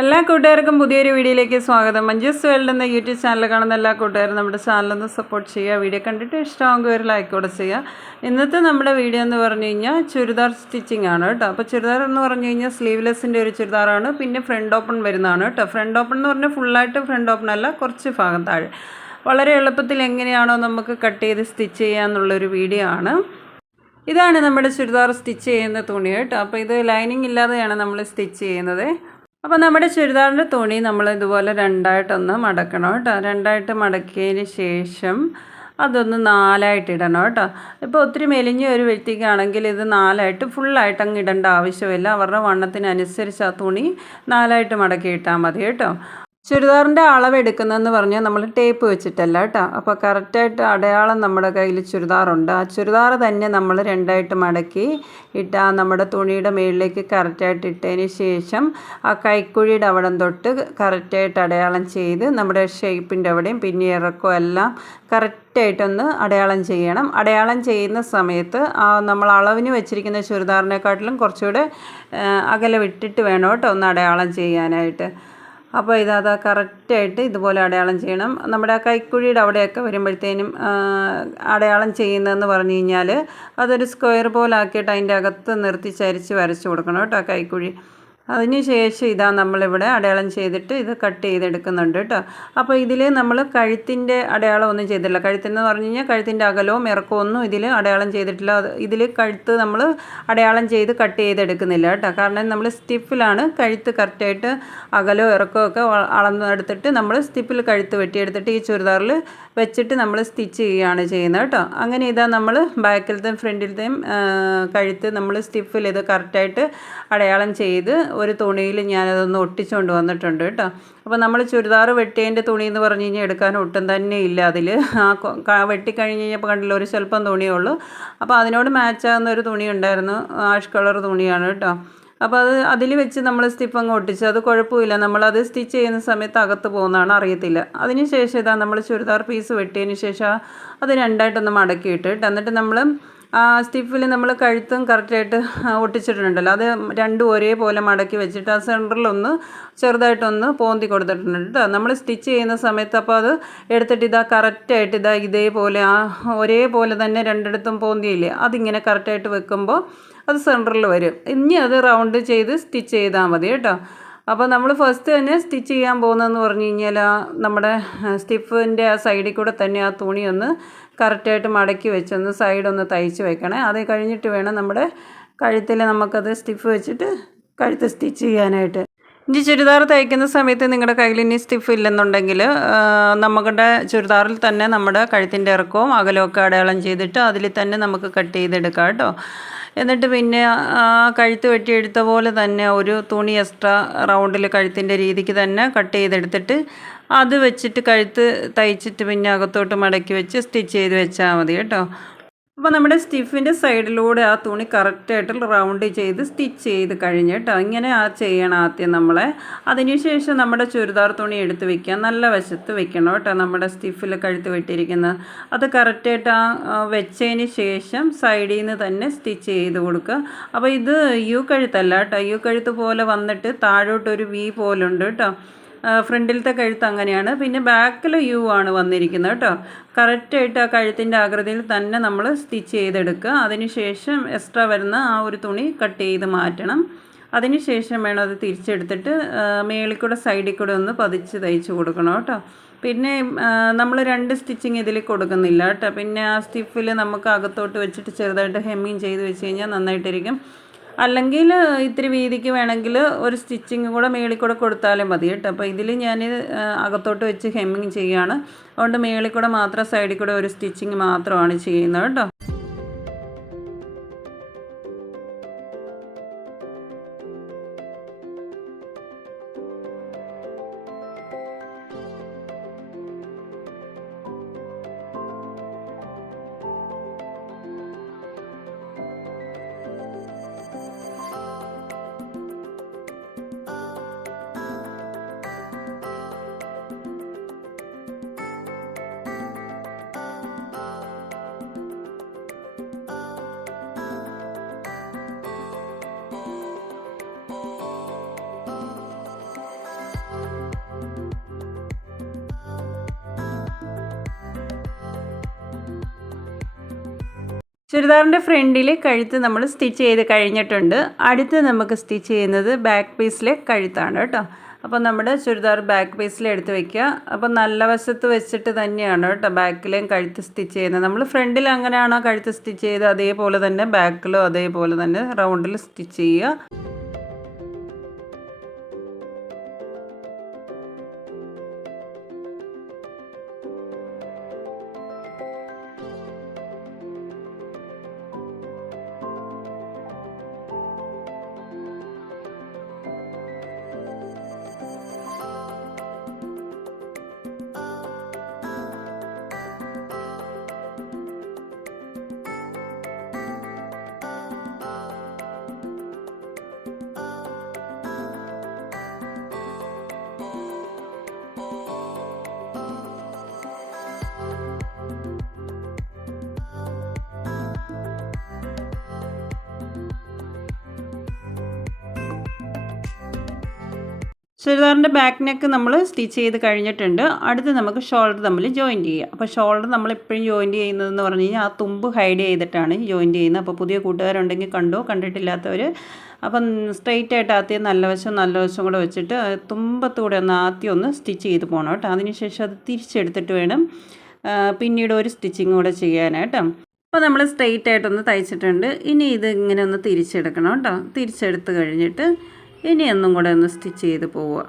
എല്ലാ കൂട്ടുകാർക്കും പുതിയൊരു വീഡിയോയിലേക്ക് സ്വാഗതം. മഞ്ജുസ് വേൾഡ് എന്ന യൂട്യൂബ് ചാനൽ കാണുന്ന എല്ലാ കൂട്ടുകാരും നമ്മുടെ ചാനലൊന്ന് സപ്പോർട്ട് ചെയ്യുക. വീഡിയോ കണ്ടിട്ട് ഇഷ്ടമാകുമ്പോൾ ഒരു ലൈക്ക് കൂടെ ചെയ്യുക. ഇന്നത്തെ നമ്മുടെ വീഡിയോ എന്ന് പറഞ്ഞു കഴിഞ്ഞാൽ ചുരിദാർ സ്റ്റിച്ചിങ് ആണ് കേട്ടോ. അപ്പോൾ ചുരിദാർ എന്ന് പറഞ്ഞു കഴിഞ്ഞാൽ സ്ലീവ്ലെസ്സിന്റെ ഒരു ചുരിദാറാണ്. പിന്നെ ഫ്രണ്ട് ഓപ്പൺ വരുന്നതാണ് കേട്ടോ. ഫ്രണ്ട് ഓപ്പൺ എന്ന് പറഞ്ഞാൽ ഫുള്ളായിട്ട് ഫ്രണ്ട് ഓപ്പൺ അല്ല കുറച്ച് ഭാഗം താഴെ. വളരെ എളുപ്പത്തിൽ എങ്ങനെയാണോ നമുക്ക് കട്ട് ചെയ്ത് സ്റ്റിച്ച് ചെയ്യാന്നുള്ളൊരു വീഡിയോ ആണ്. ഇതാണ് നമ്മുടെ ചുരിദാർ സ്റ്റിച്ച് ചെയ്യുന്ന തുണി കേട്ടോ. അപ്പോൾ ഇത് ലൈനിങ് ഇല്ലാതെയാണ് നമ്മൾ സ്റ്റിച്ച് ചെയ്യുന്നത്. അപ്പോൾ നമ്മുടെ ചുരിദാറിന്റെ തുണി നമ്മൾ ഇതുപോലെ രണ്ടായിട്ടൊന്ന് മടക്കണം കേട്ടോ. രണ്ടായിട്ട് മടക്കിയതിന് ശേഷം അതൊന്ന് നാലായിട്ട് ഇടണം കേട്ടോ. ഇപ്പോൾ ഒത്തിരി മെലിഞ്ഞ ഒരു വ്യക്തിക്കാണെങ്കിൽ ഇത് നാലായിട്ട് ഫുള്ളായിട്ട് അങ്ങ് ഇടേണ്ട ആവശ്യമില്ല. അവരുടെ വണ്ണത്തിനനുസരിച്ച് ആ തുണി നാലായിട്ട് മടക്കി ഇട്ടാൽ മതി കേട്ടോ. ചുരിദാറിന്റെ അളവ് എടുക്കുന്നതെന്ന് പറഞ്ഞാൽ നമ്മൾ ടേപ്പ് വെച്ചിട്ടല്ല കേട്ടോ. അപ്പോൾ കറക്റ്റായിട്ട് അടയാളം നമ്മുടെ കയ്യിൽ ചുരിദാറുണ്ട്. ആ ചുരിദാർ തന്നെ നമ്മൾ രണ്ടായിട്ട് മടക്കി ഇട്ട് ആ നമ്മുടെ തുണിയുടെ മുകളിലേക്ക് കറക്റ്റായിട്ട് ഇട്ടതിന് ശേഷം ആ കൈക്കുഴിയുടെ അവിടം തൊട്ട് കറക്റ്റായിട്ട് അടയാളം ചെയ്ത് നമ്മുടെ ഷേപ്പിന്റെ അവിടെയും പിന്നെ ഇറക്കവും എല്ലാം കറക്റ്റായിട്ടൊന്ന് അടയാളം ചെയ്യണം. അടയാളം ചെയ്യുന്ന സമയത്ത് ആ നമ്മൾ അളവിന് വെച്ചിരിക്കുന്ന ചുരിദാറിനെക്കാട്ടിലും കുറച്ചുകൂടെ അകലെ വിട്ടിട്ട് വേണം കേട്ടോ ഒന്ന് അടയാളം ചെയ്യാനായിട്ട്. അപ്പോൾ ഇതാ കറക്റ്റായിട്ട് ഇതുപോലെ അടയാളം ചെയ്യണം. നമ്മുടെ കൈക്കുഴിയുടെ അവിടെയൊക്കെ വരുമ്പോഴത്തേനും അടയാളം ചെയ്യുന്നതെന്ന് പറഞ്ഞു കഴിഞ്ഞാൽ അതൊരു സ്ക്വയർ പോലെ ആക്കിയിട്ട് അതിന്റെ അകത്ത് നിർത്തി ചരിച്ച് വരച്ച് കൊടുക്കണം കേട്ടോ കൈക്കുഴി. അതിന് ശേഷം ഇതാ നമ്മളിവിടെ അടയാളം ചെയ്തിട്ട് ഇത് കട്ട് ചെയ്തെടുക്കുന്നുണ്ട് കേട്ടോ. അപ്പോൾ ഇതിൽ നമ്മൾ കഴുത്തിന്റെ അടയാളം ഒന്നും ചെയ്തിട്ടില്ല. കഴുത്തെന്ന് പറഞ്ഞു കഴിഞ്ഞാൽ കഴുത്തിന്റെ അകലവും ഇറക്കവും ഒന്നും ഇതിൽ അടയാളം ചെയ്തിട്ടില്ല. ഇതിൽ കഴുത്ത് നമ്മൾ അടയാളം ചെയ്ത് കട്ട് ചെയ്തെടുക്കുന്നില്ല കേട്ടോ. കാരണം നമ്മൾ സ്റ്റിഫിലാണ് കഴുത്ത് കറക്റ്റായിട്ട് അകലവും ഇറക്കവും ഒക്കെ അളന്നെടുത്തിട്ട് നമ്മൾ സ്റ്റിഫിൽ കഴുത്ത് വെട്ടിയെടുത്തിട്ട് ഈ ചുരിദാറിൽ വെച്ചിട്ട് നമ്മൾ സ്റ്റിച്ച് ചെയ്യുകയാണ് ചെയ്യുന്നത് കേട്ടോ. അങ്ങനെ ഇതാ നമ്മൾ ബാക്കിലത്തെയും ഫ്രണ്ടിലത്തെയും കഴുത്ത് നമ്മൾ സ്റ്റിഫിൽ ഇത് കറക്റ്റായിട്ട് അടയാളം ചെയ്ത് ഒരു തുണിയിൽ ഞാനതൊന്ന് ഒട്ടിച്ചുകൊണ്ട് വന്നിട്ടുണ്ട് കേട്ടോ. അപ്പോൾ നമ്മൾ ചുരിദാർ വെട്ടിയതിന്റെ തുണി എന്ന് പറഞ്ഞു കഴിഞ്ഞാൽ എടുക്കാൻ ഒട്ടും തന്നെ ഇല്ല അതിൽ ആ വെട്ടിക്കഴിഞ്ഞ് കഴിഞ്ഞപ്പോൾ കണ്ടില്ല ഒരു സ്വല്പം തുണിയേ ഉള്ളൂ. അപ്പോൾ അതിനോട് മാച്ചാകുന്ന ഒരു തുണി ഉണ്ടായിരുന്നു ആഷ് കളർ തുണിയാണ് കേട്ടോ. അപ്പോൾ അത് അതിൽ വെച്ച് നമ്മൾ സ്റ്റിഫ് അങ്ങ് ഒട്ടിച്ച് അത് കുഴപ്പമില്ല. നമ്മളത് സ്റ്റിച്ച് ചെയ്യുന്ന സമയത്ത് അകത്ത് പോകുന്നതാണ് അറിയത്തില്ല. അതിന് ശേഷം ഇതാ നമ്മൾ ചുരിദാർ പീസ് വെട്ടിയതിന് ശേഷം അത് രണ്ടായിട്ടൊന്ന് മടക്കിയിട്ട് എന്നിട്ട് നമ്മൾ ആ സ്റ്റിഫിൽ നമ്മൾ കഴുത്തും കറക്റ്റായിട്ട് ഒട്ടിച്ചിട്ടുണ്ടല്ലോ. അത് രണ്ടും ഒരേപോലെ മടക്കി വെച്ചിട്ട് ആ സെന്ററിലൊന്ന് ചെറുതായിട്ടൊന്ന് പോന്തി കൊടുത്തിട്ടുണ്ട് കേട്ടോ നമ്മൾ സ്റ്റിച്ച് ചെയ്യുന്ന സമയത്ത് അപ്പോൾ അത് എടുത്തിട്ട് ഇതാ കറക്റ്റായിട്ട് ഇതാ ഇതേപോലെ ആ ഒരേപോലെ തന്നെ രണ്ടിടത്തും പോന്തിയില്ലേ? അതിങ്ങനെ കറക്റ്റായിട്ട് വെക്കുമ്പോൾ അത് സെന്ററിൽ വരും. ഇനി അത് റൗണ്ട് ചെയ്ത് സ്റ്റിച്ച് ചെയ്താൽ മതി കേട്ടോ. അപ്പോൾ നമ്മൾ ഫസ്റ്റ് തന്നെ സ്റ്റിച്ച് ചെയ്യാൻ പോകുന്നതെന്ന് പറഞ്ഞു കഴിഞ്ഞാൽ നമ്മുടെ സ്റ്റിഫിന്റെ ആ സൈഡിൽ കൂടെ തന്നെ ആ തുണി ഒന്ന് കറക്റ്റായിട്ട് മടക്കി വെച്ചൊന്ന് സൈഡൊന്ന് തയ്ച്ച് വെക്കണേ. അത് കഴിഞ്ഞിട്ട് വേണം നമ്മുടെ കഴുത്തിൽ നമുക്കത് സ്റ്റിഫ് വെച്ചിട്ട് കഴുത്ത് സ്റ്റിച്ച് ചെയ്യാനായിട്ട്. ഇനി ചുരിദാർ തയ്ക്കുന്ന സമയത്ത് നിങ്ങളുടെ കയ്യിൽ ഇനി സ്റ്റിഫ് ഇല്ലെന്നുണ്ടെങ്കിൽ നമ്മുടെ ചുരിദാറിൽ തന്നെ നമ്മുടെ കഴുത്തിന്റെ ഇറക്കവും അകലമൊക്കെ അടയാളം ചെയ്തിട്ട് അതിൽ തന്നെ നമുക്ക് കട്ട് ചെയ്തെടുക്കാം കേട്ടോ. എന്നിട്ട് പിന്നെ ആ കഴുത്ത് വെട്ടിയെടുത്ത പോലെ തന്നെ ഒരു തുണി എക്സ്ട്രാ റൗണ്ടിൽ കഴുത്തിന്റെ രീതിക്ക് തന്നെ കട്ട് ചെയ്തെടുത്തിട്ട് അത് വെച്ചിട്ട് കഴുത്ത് തയ്ച്ചിട്ട് പിന്നെ അകത്തോട്ട് മടക്കി വെച്ച് സ്റ്റിച്ച് ചെയ്ത് വെച്ചാൽ മതി കേട്ടോ. അപ്പോൾ നമ്മുടെ സ്റ്റിഫിന്റെ സൈഡിലൂടെ ആ തുണി കറക്റ്റായിട്ട് റൗണ്ട് ചെയ്ത് സ്റ്റിച്ച് ചെയ്ത് കഴിഞ്ഞിട്ട് ഇങ്ങനെ ആ ചെയ്യണം ആദ്യം നമ്മളെ. അതിനുശേഷം നമ്മുടെ ചുരിദാർ തുണി എടുത്ത് വെക്കുക. നല്ല വശത്ത് വെക്കണം കേട്ടോ നമ്മുടെ സ്റ്റിഫിൽ കഴുത്ത് വെട്ടിയിരിക്കുന്നത് അത് കറക്റ്റായിട്ട് ആ വെച്ചതിന് ശേഷം സൈഡിൽ നിന്ന് തന്നെ സ്റ്റിച്ച് ചെയ്ത് കൊടുക്കുക. അപ്പോൾ ഇത് യു കഴുത്തല്ല കേട്ടോ യു കഴുത്ത് പോലെ വന്നിട്ട് താഴോട്ടൊരു വി പോലുണ്ട് കേട്ടോ ഫ്രണ്ടിലത്തെ കഴുത്ത് അങ്ങനെയാണ്. പിന്നെ ബാക്കിൽ യു ആണ് വന്നിരിക്കുന്നത് കേട്ടോ. കറക്റ്റായിട്ട് ആ കഴുത്തിന്റെ ആകൃതിയിൽ തന്നെ നമ്മൾ സ്റ്റിച്ച് ചെയ്തെടുക്കുക. അതിനുശേഷം എക്സ്ട്രാ വരുന്ന ആ ഒരു തുണി കട്ട് ചെയ്ത് മാറ്റണം. അതിനുശേഷം വേണം അത് തിരിച്ചെടുത്തിട്ട് മേളിൽ കൂടെ സൈഡിൽ കൂടെ ഒന്ന് പതിച്ച് തയ്ച്ച് കൊടുക്കണം കേട്ടോ. പിന്നെ നമ്മൾ രണ്ട് സ്റ്റിച്ചിങ് ഇതിൽ കൊടുക്കുന്നില്ല കേട്ടോ. പിന്നെ ആ സ്റ്റിഫിൽ നമുക്ക് അകത്തോട്ട് വെച്ചിട്ട് ചെറുതായിട്ട് ഹെമ്മിങ് ചെയ്ത് വെച്ച് കഴിഞ്ഞാൽ നന്നായിട്ടിരിക്കും. അല്ലെങ്കിൽ ഇത്തിരി വീതിക്ക് വേണമെങ്കിൽ ഒരു സ്റ്റിച്ചിങ് കൂടെ മേളിൽ കൂടെ കൊടുത്താലും മതി കേട്ടോ. അപ്പോൾ ഇതിൽ ഞാൻ അകത്തോട്ട് വെച്ച് ഹെമ്മിങ് ചെയ്യുകയാണ്. അതുകൊണ്ട് മേളിൽ കൂടെ മാത്രം സൈഡിൽ കൂടെ ഒരു സ്റ്റിച്ചിങ് മാത്രമാണ് ചെയ്യുന്നത് കേട്ടോ. ചുരിദാറിന്റെ ഫ്രണ്ടിൽ കഴുത്ത് നമ്മൾ സ്റ്റിച്ച് ചെയ്ത് കഴിഞ്ഞിട്ടുണ്ട്. അടുത്ത് നമുക്ക് സ്റ്റിച്ച് ചെയ്യുന്നത് ബാക്ക് പീസിലെ കഴുത്താണ് കേട്ടോ. അപ്പോൾ നമ്മുടെ ചുരിദാർ ബാക്ക് പീസിൽ എടുത്ത് വയ്ക്കുക അപ്പോൾ നല്ല വശത്ത് വെച്ചിട്ട് തന്നെയാണ് കേട്ടോ ബാക്കിലേയും കഴുത്ത് സ്റ്റിച്ച് ചെയ്യുന്നത്. നമ്മൾ ഫ്രണ്ടിൽ അങ്ങനെയാണോ കഴുത്ത് സ്റ്റിച്ച് ചെയ്ത് അതേപോലെ തന്നെ ബാക്കിലും അതേപോലെ തന്നെ റൗണ്ടിൽ സ്റ്റിച്ച് ചെയ്യുക. ചുരിദാറിന്റെ ബാക്ക് നെക്ക് നമ്മൾ സ്റ്റിച്ച് ചെയ്ത് കഴിഞ്ഞിട്ടുണ്ട്. അടുത്ത് നമുക്ക് ഷോൾഡർ തമ്മിൽ ജോയിൻ ചെയ്യുക അപ്പോൾ ഷോൾഡർ നമ്മൾ എപ്പോഴും ജോയിൻ ചെയ്യുന്നതെന്ന് പറഞ്ഞു കഴിഞ്ഞാൽ ആ തുമ്പ് ഹൈഡ് ചെയ്തിട്ടാണ് ജോയിൻ ചെയ്യുന്നത്. അപ്പോൾ പുതിയ കൂട്ടുകാരുണ്ടെങ്കിൽ കണ്ടോ? കണ്ടിട്ടില്ലാത്തവർ അപ്പം സ്ട്രെയിറ്റ് ആയിട്ട് ആദ്യം നല്ല വശം നല്ല വശം കൂടെ വെച്ചിട്ട് തുമ്പത്തൂടെ ഒന്ന് ആദ്യം ഒന്ന് സ്റ്റിച്ച് ചെയ്ത് പോകണം കേട്ടോ. അതിനുശേഷം അത് തിരിച്ചെടുത്തിട്ട് വേണം പിന്നീട് ഒരു സ്റ്റിച്ചിങ് കൂടെ ചെയ്യാനായിട്ട്. അപ്പോൾ നമ്മൾ സ്ട്രെയിറ്റ് ആയിട്ടൊന്ന് തയ്ച്ചിട്ടുണ്ട്. ഇനി ഇത് ഇങ്ങനെ ഒന്ന് തിരിച്ചെടുക്കണം കേട്ടോ. തിരിച്ചെടുത്ത് കഴിഞ്ഞിട്ട് ഇനി ഒന്നും കൂടെ ഒന്ന് സ്റ്റിച്ച് ചെയ്ത് പോവുക.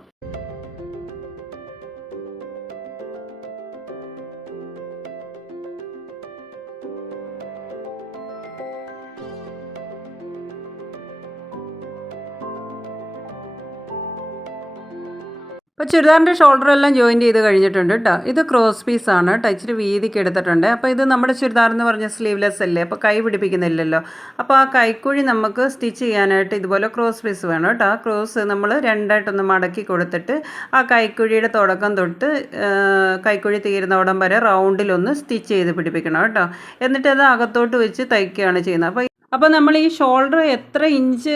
അപ്പോൾ ചുരിദാറിന്റെ ഷോൾഡർ എല്ലാം ജോയിന്റ് ചെയ്ത് കഴിഞ്ഞിട്ടുണ്ട് കേട്ടോ ഇത് ക്രോസ് പീസാണ് കേട്ടോ വീതിക്ക് എടുത്തിട്ടുണ്ട്. അപ്പോൾ ഇത് നമ്മുടെ ചുരിദാർ എന്ന് പറഞ്ഞ സ്ലീവ്ലെസ് അല്ലേ? അപ്പോൾ കൈ പിടിപ്പിക്കുന്നില്ലല്ലോ. അപ്പോൾ ആ കൈക്കുഴി നമുക്ക് സ്റ്റിച്ച് ചെയ്യാനായിട്ട് ഇതുപോലെ ക്രോസ് പീസ് വേണം കേട്ടോ ആ ക്രോസ് നമ്മൾ രണ്ടായിട്ടൊന്ന് മടക്കി കൊടുത്തിട്ട് ആ കൈക്കുഴിയുടെ തുടക്കം തൊട്ട് കൈക്കുഴി തീരുന്നവിടം വരെ റൗണ്ടിലൊന്ന് സ്റ്റിച്ച് ചെയ്ത് പിടിപ്പിക്കണം കേട്ടോ എന്നിട്ട് അത് അകത്തോട്ട് വെച്ച് തയ്ക്കുകയാണ് ചെയ്യുന്നത്. അപ്പോൾ അപ്പോൾ നമ്മൾ ഈ ഷോൾഡർ എത്ര ഇഞ്ച്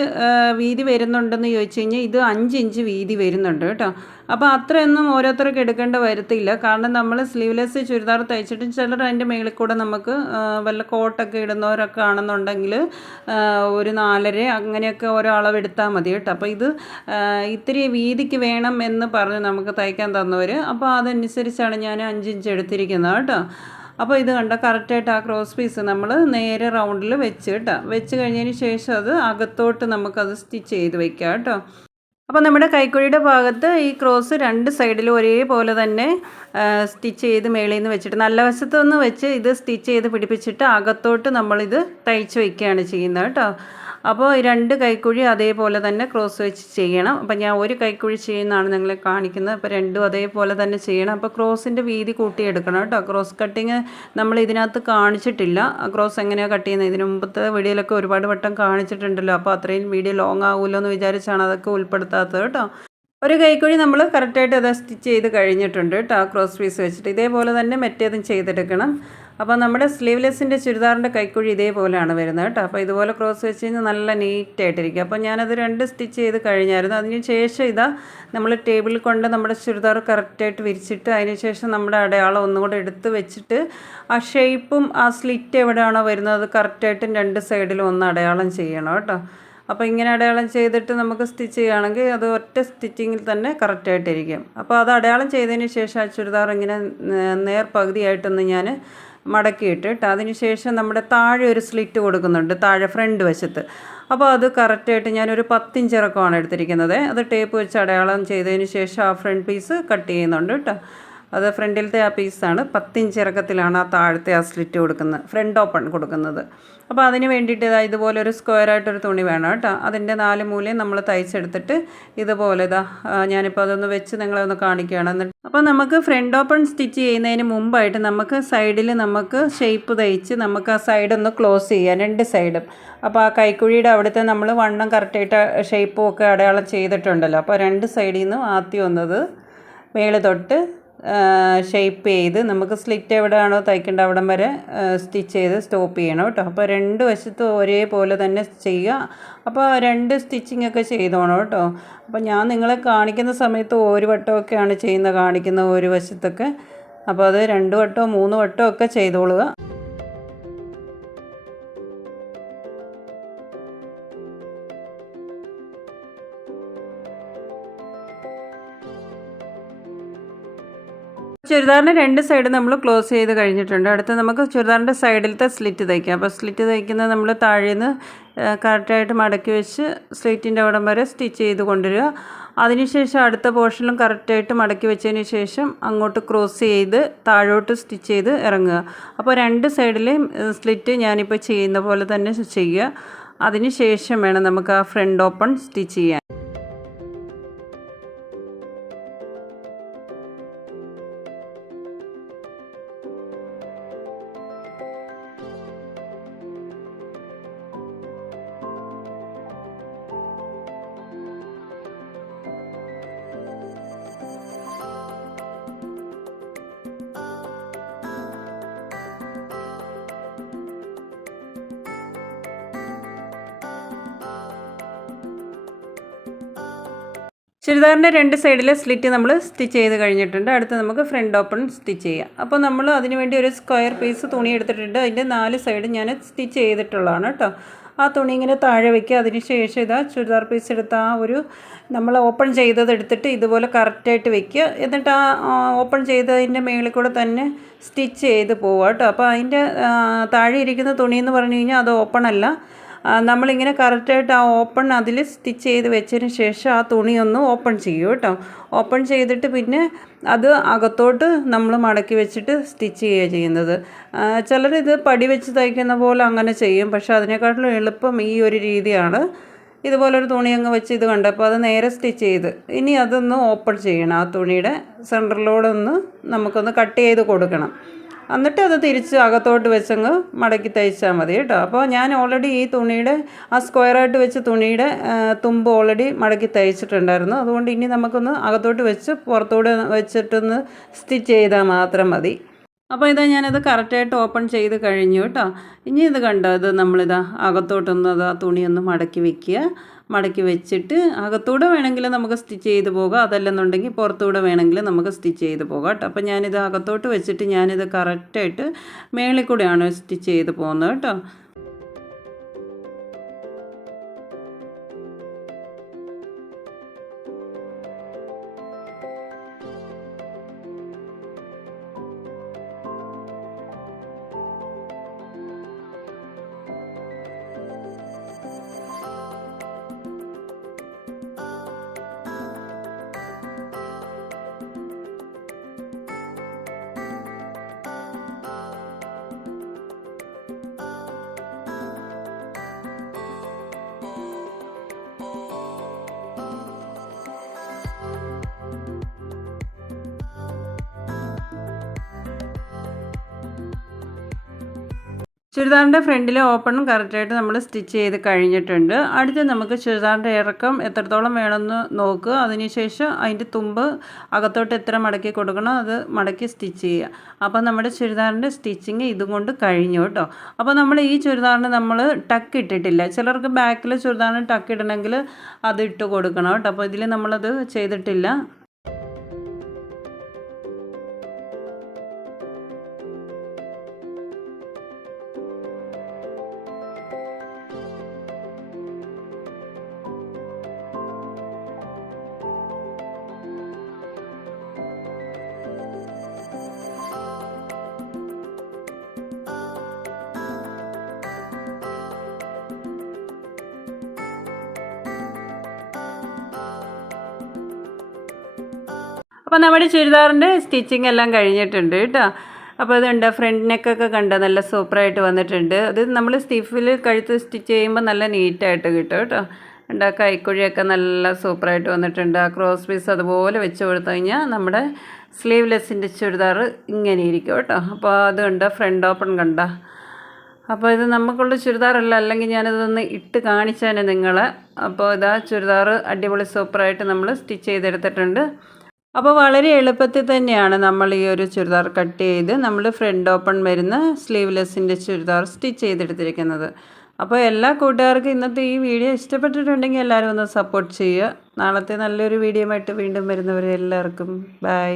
വീതി വരുന്നുണ്ടെന്ന് ചോദിച്ചു കഴിഞ്ഞാൽ ഇത് അഞ്ച് ഇഞ്ച് വീതി വരുന്നുണ്ട് കേട്ടോ. അപ്പോൾ അത്രയൊന്നും ഓരോരുത്തർക്ക് എടുക്കേണ്ട വരത്തില്ല. കാരണം നമ്മൾ സ്ലീവ്ലെസ് ചുരിദാർ തയ്ച്ചിട്ട് ചിലർ അതിന്റെ മേളിൽ കൂടെ നമുക്ക് വല്ല കോട്ടൊക്കെ ഇടുന്നവരൊക്കെ ആണെന്നുണ്ടെങ്കിൽ ഒരു നാലര അങ്ങനെയൊക്കെ ഓരോ അളവെടുത്താൽ മതി കേട്ടോ. അപ്പോൾ ഇത് ഇത്തിരി വീതിക്ക് വേണം എന്ന് പറഞ്ഞ് നമുക്ക് തയ്ക്കാൻ തന്നവർ അപ്പോൾ അതനുസരിച്ചാണ് ഞാൻ അഞ്ചിഞ്ച് ഇഞ്ച് എടുത്തിരിക്കുന്നത് കേട്ടോ. അപ്പോൾ ഇത് കണ്ട? കറക്റ്റായിട്ട് ആ ക്രോസ് പീസ് നമ്മൾ നേരെ റൗണ്ടിൽ വെച്ച് കേട്ടോ. വെച്ച് കഴിഞ്ഞതിന് ശേഷം അത് അകത്തോട്ട് നമുക്കത് സ്റ്റിച്ച് ചെയ്ത് വെക്കാം കേട്ടോ. അപ്പോൾ നമ്മുടെ കൈക്കുഴിയുടെ ഭാഗത്ത് ഈ ക്രോസ് രണ്ട് സൈഡിലും ഒരേപോലെ തന്നെ സ്റ്റിച്ച് ചെയ്ത് മേളിൽ നിന്ന് വെച്ചിട്ട് നല്ല വശത്ത് നിന്ന് വെച്ച് ഇത് സ്റ്റിച്ച് ചെയ്ത് പിടിപ്പിച്ചിട്ട് അകത്തോട്ട് നമ്മളിത് തയ്ച്ച് വയ്ക്കുകയാണ് ചെയ്യുന്നത് കേട്ടോ. അപ്പോൾ രണ്ട് കൈക്കുഴി അതേപോലെ തന്നെ ക്രോസ് വെച്ച് ചെയ്യണം. അപ്പോൾ ഞാൻ ഒരു കൈക്കുഴി ചെയ്യുന്നതാണ് നിങ്ങളെ കാണിക്കുന്നത്. അപ്പോൾ രണ്ടും അതേപോലെ തന്നെ ചെയ്യണം. അപ്പോൾ ക്രോസിന്റെ വീതി കൂട്ടിയെടുക്കണം കേട്ടോ. ക്രോസ് കട്ടിങ് നമ്മൾ ഇതിനകത്ത് കാണിച്ചിട്ടില്ല. ക്രോസ് എങ്ങനെയാണ് കട്ട് ചെയ്യുന്നത്? ഇതിന് മുമ്പത്തെ വീഡിയോയിലൊക്കെ ഒരുപാട് വട്ടം കാണിച്ചിട്ടുണ്ടല്ലോ. അപ്പോൾ അത്രയും വീഡിയോ ലോങ് ആകുമല്ലോ എന്ന് വിചാരിച്ചാണ് അതൊക്കെ ഉൾപ്പെടുത്താത്തത് കേട്ടോ. ഒരു കൈക്കുഴി നമ്മൾ കറക്റ്റായിട്ട് അത് സ്റ്റിച്ച് ചെയ്ത് കഴിഞ്ഞിട്ടുണ്ട് കേട്ടോ. ക്രോസ് പീസ് വെച്ചിട്ട്. ഇതേപോലെ തന്നെ മറ്റേതും ചെയ്തെടുക്കണം. അപ്പോൾ നമ്മുടെ സ്ലീവ്ലെസ്സിന്റെ ചുരിദാറിന്റെ കൈക്കുഴി ഇതേപോലെയാണ് വരുന്നത് കേട്ടോ. അപ്പോൾ ഇതുപോലെ ക്രോസ് വെച്ച് കഴിഞ്ഞാൽ നല്ല നീറ്റായിട്ടിരിക്കും. അപ്പോൾ ഞാനത് രണ്ട് സ്റ്റിച്ച് ചെയ്ത് കഴിഞ്ഞായിരുന്നു. അതിന് ശേഷം ഇതാ നമ്മൾ ടേബിളിൽ കൊണ്ട് നമ്മുടെ ചുരിദാർ കറക്റ്റായിട്ട് വിരിച്ചിട്ട് അതിന് ശേഷം നമ്മുടെ അടയാളം ഒന്നുകൂടെ എടുത്ത് വെച്ചിട്ട് ആ ഷേപ്പും ആ സ്ലിറ്റ് എവിടെയാണോ വരുന്നത് അത് കറക്റ്റായിട്ടും രണ്ട് സൈഡിലും ഒന്ന് അടയാളം ചെയ്യണം കേട്ടോ. അപ്പോൾ ഇങ്ങനെ അടയാളം ചെയ്തിട്ട് നമുക്ക് സ്റ്റിച്ച് ചെയ്യുകയാണെങ്കിൽ അത് ഒറ്റ സ്റ്റിച്ചിങ്ങിൽ തന്നെ കറക്റ്റായിട്ടിരിക്കും. അപ്പോൾ അത് അടയാളം ചെയ്തതിന് ശേഷം ആ ചുരിദാർ ഇങ്ങനെ നേർ പകുതിയായിട്ടൊന്ന് ഞാൻ മടക്കിയിട്ടിട്ട് അതിനുശേഷം നമ്മുടെ താഴെ ഒരു സ്ലിറ്റ് കൊടുക്കുന്നുണ്ട് താഴെ ഫ്രണ്ട് വശത്ത്. അപ്പോൾ അത് കറക്റ്റായിട്ട് ഞാനൊരു പത്തിഞ്ച് ഇറക്കമാണ് എടുത്തിരിക്കുന്നത്. അത് ടേപ്പ് വെച്ച് അടയാളം ചെയ്തതിന് ശേഷം ആ ഫ്രണ്ട് പീസ് കട്ട് ചെയ്യുന്നുണ്ട് കേട്ടോ അത് ഫ്രണ്ടിലത്തെ ആ പീസാണ്. പത്തിഞ്ച് ഇറക്കത്തിലാണ് ആ താഴത്തെ ആ സ്ലിറ്റ് കൊടുക്കുന്നത് ഫ്രണ്ട് ഓപ്പൺ കൊടുക്കുന്നത്. അപ്പോൾ അതിന് വേണ്ടിയിട്ട് ഇതാ ഇതുപോലെ ഒരു സ്ക്വയറായിട്ടൊരു തുണി വേണം കേട്ടോ. അതിന്റെ നാല് മൂലയും നമ്മൾ തയ്ച്ചെടുത്തിട്ട് ഇതുപോലെ ഇതാ ഞാനിപ്പോൾ അതൊന്ന് വെച്ച് നിങ്ങളെ ഒന്ന് കാണിക്കുകയാണ്. എന്നിട്ട് അപ്പോൾ നമുക്ക് ഫ്രണ്ട് ഓപ്പൺ സ്റ്റിച്ച് ചെയ്യുന്നതിന് മുമ്പായിട്ട് നമുക്ക് സൈഡിൽ നമുക്ക് ഷേപ്പ് തയ്ച്ച് നമുക്ക് ആ സൈഡ് ഒന്ന് ക്ലോസ് ചെയ്യാം രണ്ട് സൈഡും. അപ്പോൾ ആ കൈക്കുഴിയുടെ അവിടുത്തെ നമ്മൾ വണ്ണം കറക്റ്റായിട്ട് ഷേപ്പും ഒക്കെ അടയാളം ചെയ്തിട്ടുണ്ടല്ലോ. അപ്പോൾ രണ്ട് സൈഡിൽ നിന്നും ആദ്യം ഒന്നത് മേൾ തൊട്ട് ഷേപ്പ് ചെയ്ത് നമുക്ക് സ്ലിറ്റ് എവിടെയാണോ തയ്ക്കേണ്ടത് അവിടം വരെ സ്റ്റിച്ച് ചെയ്ത് സ്റ്റോപ്പ് ചെയ്യണം കേട്ടോ. അപ്പോൾ രണ്ട് വശത്തും ഒരേപോലെ തന്നെ ചെയ്യുക. അപ്പോൾ രണ്ട് സ്റ്റിച്ചിങ് ഒക്കെ ചെയ്തോണം കേട്ടോ. അപ്പോൾ ഞാൻ നിങ്ങളെ കാണിക്കുന്ന സമയത്ത് ഒരു വട്ടമൊക്കെയാണ് ചെയ്യുന്നത് കാണിക്കുന്ന ഒരു വശത്തൊക്കെ. അപ്പോൾ അത് രണ്ട് വട്ടമോ മൂന്ന് വട്ടമോ ഒക്കെ ചെയ്തോളുക. ചുരിദാറിന്റെ രണ്ട് സൈഡ് നമ്മൾ ക്ലോസ് ചെയ്ത് കഴിഞ്ഞിട്ടുണ്ട്. അടുത്ത് നമുക്ക് ചുരിദാറിന്റെ സൈഡിലത്തെ സ്ലിറ്റ് തയ്ക്കാം. അപ്പോൾ സ്ലിറ്റ് തയ്ക്കുന്നത് നമ്മൾ താഴേന്ന് കറക്റ്റായിട്ട് മടക്കി വെച്ച് സ്ലിറ്റിന്റെ അവിടം വരെ സ്റ്റിച്ച് ചെയ്ത് കൊണ്ടുവരിക. അതിനുശേഷം അടുത്ത പോർഷനിലും കറക്റ്റായിട്ട് മടക്കി വെച്ചതിന് ശേഷം അങ്ങോട്ട് ക്രോസ് ചെയ്ത് താഴോട്ട് സ്റ്റിച്ച് ചെയ്ത് ഇറങ്ങുക. അപ്പോൾ രണ്ട് സൈഡിലെയും സ്ലിറ്റ് ഞാനിപ്പോൾ ചെയ്യുന്ന പോലെ തന്നെ ചെയ്യുക. അതിനുശേഷം വേണം നമുക്ക് ആ ഫ്രണ്ട് ഓപ്പൺ സ്റ്റിച്ച് ചെയ്യാൻ. ചുരിദാറിന്റെ രണ്ട് സൈഡിലെ സ്ലിറ്റ് നമ്മൾ സ്റ്റിച്ച് ചെയ്ത് കഴിഞ്ഞിട്ടുണ്ട്. അടുത്ത് നമുക്ക് ഫ്രണ്ട് ഓപ്പൺ സ്റ്റിച്ച് ചെയ്യാം. അപ്പോൾ നമ്മൾ അതിനുവേണ്ടി ഒരു സ്ക്വയർ പീസ് തുണി എടുത്തിട്ടുണ്ട്. അതിന്റെ നാല് സൈഡ് ഞാൻ സ്റ്റിച്ച് ചെയ്തിട്ടുള്ളതാണ് കേട്ടോ. ആ തുണി ഇങ്ങനെ താഴെ വയ്ക്കുക അതിനുശേഷം ഇതാ ചുരിദാർ പീസ് എടുത്ത് ആ ഒരു നമ്മൾ ഓപ്പൺ ചെയ്തത് എടുത്തിട്ട് ഇതുപോലെ കറക്റ്റായിട്ട് വെക്കുക. എന്നിട്ട് ആ ഓപ്പൺ ചെയ്തതിന്റെ മേളിൽ കൂടെ തന്നെ സ്റ്റിച്ച് ചെയ്ത് പോവുക കേട്ടോ. അപ്പോൾ അതിന്റെ താഴെ ഇരിക്കുന്ന തുണി എന്ന് പറഞ്ഞു കഴിഞ്ഞാൽ അത് ഓപ്പൺ അല്ല. നമ്മളിങ്ങനെ കറക്റ്റായിട്ട് ആ ഓപ്പൺ അതിൽ സ്റ്റിച്ച് ചെയ്ത് വെച്ചതിന് ശേഷം ആ തുണി ഒന്ന് ഓപ്പൺ ചെയ്യും കേട്ടോ. ഓപ്പൺ ചെയ്തിട്ട് പിന്നെ അത് അകത്തോട്ട് നമ്മൾ മടക്കി വെച്ചിട്ട് സ്റ്റിച്ച് ചെയ്യുക ചെയ്യുന്നത്. ചിലരിത് പടി വെച്ച് തയ്ക്കുന്ന പോലെ അങ്ങനെ ചെയ്യും. പക്ഷേ അതിനേക്കാട്ടിലും എളുപ്പം ഈ ഒരു രീതിയാണ്. ഇതുപോലൊരു തുണി അങ്ങ് വെച്ച് ഇത് കണ്ടപ്പോൾ അത് നേരെ സ്റ്റിച്ച് ചെയ്ത് ഇനി അതൊന്ന് ഓപ്പൺ ചെയ്യണം. ആ തുണിയുടെ സെന്ററിലൂടെ ഒന്ന് നമുക്കൊന്ന് കട്ട് ചെയ്ത് കൊടുക്കണം. എന്നിട്ട് അത് തിരിച്ച് അകത്തോട്ട് വെച്ചങ്ങ് മടക്കി തയ്ച്ചാൽ മതി കേട്ടോ. അപ്പോൾ ഞാൻ ഓൾറെഡി ഈ തുണിയുടെ ആ സ്ക്വയറായിട്ട് വെച്ച തുണിയുടെ തുമ്പ് ഓൾറെഡി മടക്കി തയ്ച്ചിട്ടുണ്ടായിരുന്നു. അതുകൊണ്ട് ഇനി നമുക്കൊന്ന് അകത്തോട്ട് വെച്ച് പുറത്തോട്ട് വെച്ചിട്ടൊന്ന് സ്റ്റിച്ച് ചെയ്താൽ മാത്രം മതി. അപ്പോൾ ഇതാ ഞാനത് കറക്റ്റായിട്ട് ഓപ്പൺ ചെയ്ത് കഴിഞ്ഞു കേട്ടോ. ഇനി ഇത് കണ്ടോ ഇത് നമ്മളിതാ അകത്തോട്ടൊന്ന് അത് ആ തുണിയൊന്ന് മടക്കി വെക്കുക. മടക്കി വെച്ചിട്ട് അകത്തൂടെ വേണമെങ്കിൽ നമുക്ക് സ്റ്റിച്ച് ചെയ്ത് പോകാം. അതല്ലെന്നുണ്ടെങ്കിൽ പുറത്തൂടെ വേണമെങ്കിൽ നമുക്ക് സ്റ്റിച്ച് ചെയ്ത് പോകാം കേട്ടോ. അപ്പോൾ ഞാനിത് അകത്തോട്ട് വെച്ചിട്ട് ഞാനിത് കറക്റ്റായിട്ട് മേളിൽ കൂടെയാണ് സ്റ്റിച്ച് ചെയ്ത് പോകുന്നത് കേട്ടോ. ചുരിദാറിന്റെ ഫ്രണ്ടിലെ ഓപ്പണും കറക്റ്റായിട്ട് നമ്മൾ സ്റ്റിച്ച് ചെയ്ത് കഴിഞ്ഞിട്ടുണ്ട്. അടുത്ത് നമുക്ക് ചുരിദാറിന്റെ ഇറക്കം എത്രത്തോളം വേണമെന്ന് നോക്കുക. അതിനുശേഷം അതിന്റെ തുമ്പ് അകത്തോട്ട് എത്ര മടക്കി കൊടുക്കണം അത് മടക്കി സ്റ്റിച്ച് ചെയ്യുക. അപ്പോൾ നമ്മുടെ ചുരിദാറിന്റെ സ്റ്റിച്ചിങ് ഇതുകൊണ്ട് കഴിഞ്ഞു കേട്ടോ. അപ്പോൾ നമ്മൾ ഈ ചുരിദാറിന് നമ്മൾ ടക്ക് ഇട്ടിട്ടില്ല. ചിലർക്ക് ബാക്കിൽ ചുരിദാറിന് ടക്ക് ഇടണമെങ്കിൽ അത് ഇട്ട് കൊടുക്കണം കേട്ടോ. അപ്പോൾ ഇതിൽ നമ്മളത് ചെയ്തിട്ടില്ല. അപ്പോൾ നമ്മുടെ ചുരിദാറിന്റെ സ്റ്റിച്ചിങ് എല്ലാം കഴിഞ്ഞിട്ടുണ്ട് കേട്ടോ. അപ്പോൾ അതുണ്ട് ഫ്രണ്ട് നെക്കൊക്കെ കണ്ട നല്ല സൂപ്പറായിട്ട് വന്നിട്ടുണ്ട്. അത് നമ്മൾ സ്റ്റിഫിൽ കഴുത്ത് സ്റ്റിച്ച് ചെയ്യുമ്പോൾ നല്ല നീറ്റായിട്ട് കിട്ടും കേട്ടോ. ഉണ്ട് ആ കൈക്കുഴിയൊക്കെ നല്ല സൂപ്പറായിട്ട് വന്നിട്ടുണ്ട്. ആ ക്രോസ് പീസ് അതുപോലെ വെച്ച് കൊടുത്തു കഴിഞ്ഞാൽ നമ്മുടെ സ്ലീവ്ലെസ്സിന്റെ ചുരിദാർ ഇങ്ങനെ ഇരിക്കും കേട്ടോ. അപ്പോൾ അത് കണ്ട ഫ്രണ്ട് ഓപ്പൺ കണ്ട. അപ്പോൾ ഇത് നമുക്കുള്ള ചുരിദാറല്ല അല്ലെങ്കിൽ ഞാനിതൊന്ന് ഇട്ട് കാണിച്ചാൽ നിങ്ങളെ. അപ്പോൾ ഇതാ ചുരിദാർ അടിപൊളി സൂപ്പറായിട്ട് നമ്മൾ സ്റ്റിച്ച് ചെയ്തെടുത്തിട്ടുണ്ട്. അപ്പോൾ വളരെ എളുപ്പത്തിൽ തന്നെയാണ് നമ്മൾ ഈ ഒരു ചുരിദാർ കട്ട് ചെയ്ത് നമ്മൾ ഫ്രണ്ട് ഓപ്പൺ വരുന്ന സ്ലീവ്ലെസ്സിന്റെ ചുരിദാർ സ്റ്റിച്ച് ചെയ്തെടുത്തിരിക്കുന്നത്. അപ്പോൾ എല്ലാ കൂട്ടുകാർക്കും ഇന്നത്തെ ഈ വീഡിയോ ഇഷ്ടപ്പെട്ടിട്ടുണ്ടെങ്കിൽ എല്ലാവരും ഒന്ന് സപ്പോർട്ട് ചെയ്യുക. നാളത്തെ നല്ലൊരു വീഡിയോ ആയിട്ട് വീണ്ടും വരുന്നവരെ എല്ലാവർക്കും ബൈ